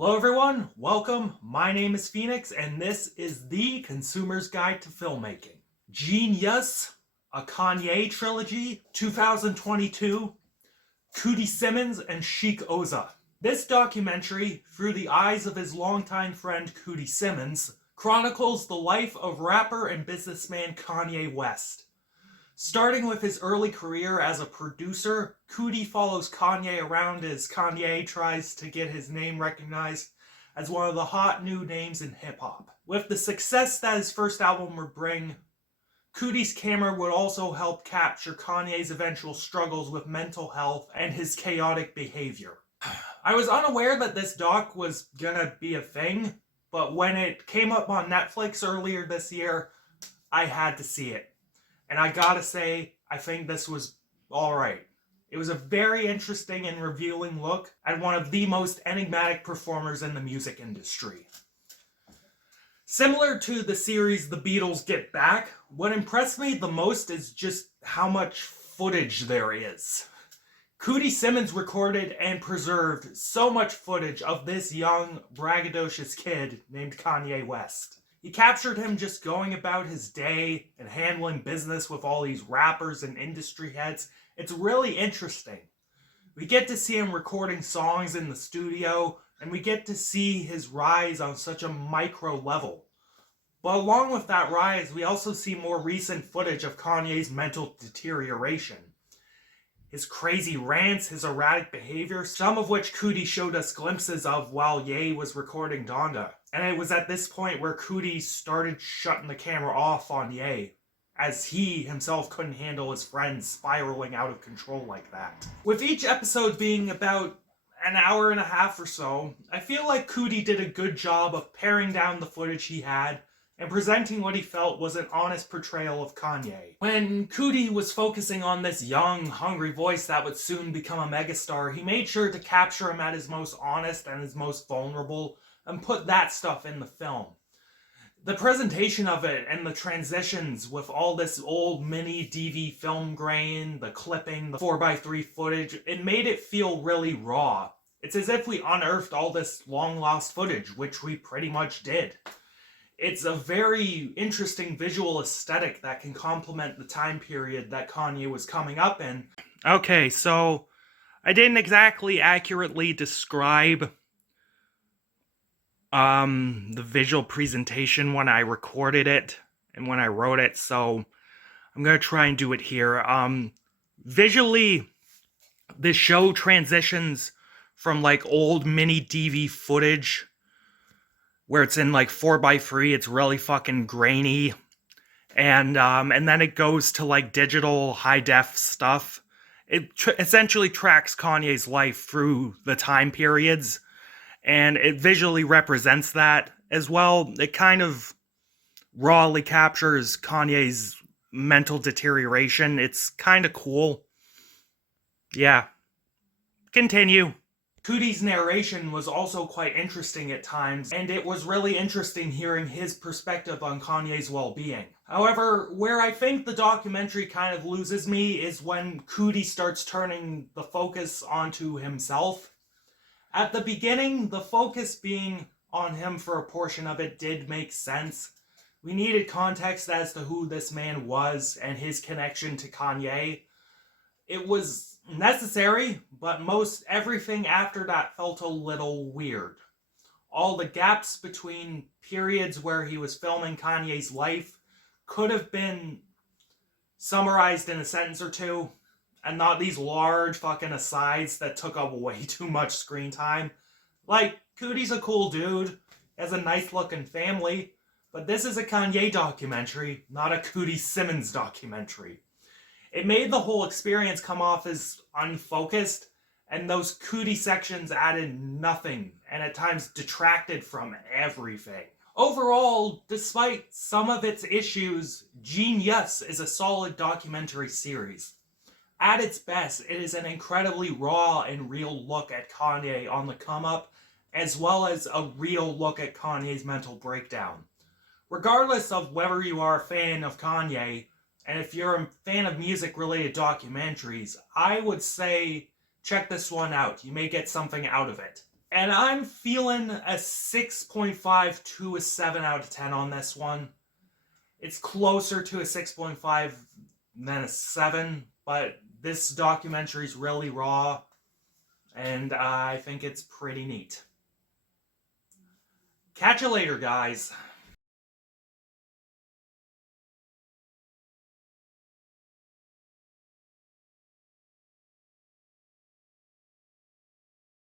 Hello everyone, welcome. My name is Phoenix and this is the Consumer's Guide to Filmmaking. Genius, a Kanye trilogy, 2022, Cootie Simmons and Sheik Oza. This documentary, through the eyes of his longtime friend Cootie Simmons, chronicles the life of rapper and businessman Kanye West. Starting with his early career as a producer, Cootie follows Kanye around as Kanye tries to get his name recognized as one of the hot new names in hip-hop. With the success that his first album would bring, Cootie's camera would also help capture Kanye's eventual struggles with mental health and his chaotic behavior. I was unaware that this doc was gonna be a thing, but when it came up on Netflix earlier this year, I had to see it. And I gotta say, I think this was alright. It was a very interesting and revealing look at one of the most enigmatic performers in the music industry. Similar to the series The Beatles Get Back, what impressed me the most is just how much footage there is. Cootie Simmons recorded and preserved so much footage of this young, braggadocious kid named Kanye West. He captured him just going about his day and handling business with all these rappers and industry heads. It's really interesting. We get to see him recording songs in the studio, and we get to see his rise on such a micro level. But along with that rise, we also see more recent footage of Kanye's mental deterioration. His crazy rants, his erratic behavior, some of which Cootie showed us glimpses of while Ye was recording Donda. And it was at this point where Cootie started shutting the camera off on Ye, as he himself couldn't handle his friends spiraling out of control like that. With each episode being about an hour and a half or so, I feel like Cootie did a good job of paring down the footage he had and presenting what he felt was an honest portrayal of Kanye. When Cootie was focusing on this young, hungry voice that would soon become a megastar, he made sure to capture him at his most honest and his most vulnerable, and put that stuff in the film. The presentation of it and the transitions with all this old mini DV film grain, the clipping, the 4x3 footage, it made it feel really raw. It's as if we unearthed all this long-lost footage, which we pretty much did. It's a very interesting visual aesthetic that can complement the time period that Kanye was coming up in. Okay, so I didn't exactly accurately describe the visual presentation when I recorded it and when I wrote it, so I'm gonna try and do it here. Visually, this show transitions from like old mini DV footage where it's in like 4x3, it's really fucking grainy, and then it goes to like digital high def stuff. It essentially tracks Kanye's life through the time periods, and it visually represents that as well. It kind of rawly captures Kanye's mental deterioration. It's kind of cool. Yeah. Continue. Cootie's narration was also quite interesting at times, and it was really interesting hearing his perspective on Kanye's well-being. However, where I think the documentary kind of loses me is when Cootie starts turning the focus onto himself. At the beginning, the focus being on him for a portion of it did make sense. We needed context as to who this man was and his connection to Kanye. It was necessary, but most everything after that felt a little weird. All the gaps between periods where he was filming Kanye's life could have been summarized in a sentence or two, and not these large fucking asides that took up way too much screen time. Like, Cootie's a cool dude, has a nice looking family, but this is a Kanye documentary, not a Cootie Simmons documentary. It made the whole experience come off as unfocused, and those Cootie sections added nothing, and at times detracted from everything. Overall, despite some of its issues, Genius is a solid documentary series. At its best, it is an incredibly raw and real look at Kanye on the come-up, as well as a real look at Kanye's mental breakdown. Regardless of whether you are a fan of Kanye, and if you're a fan of music-related documentaries, I would say check this one out. You may get something out of it. And I'm feeling a 6.5 to a 7 out of 10 on this one. It's closer to a 6.5 than a 7, but this documentary is really raw, and I think it's pretty neat. Catch you later, guys.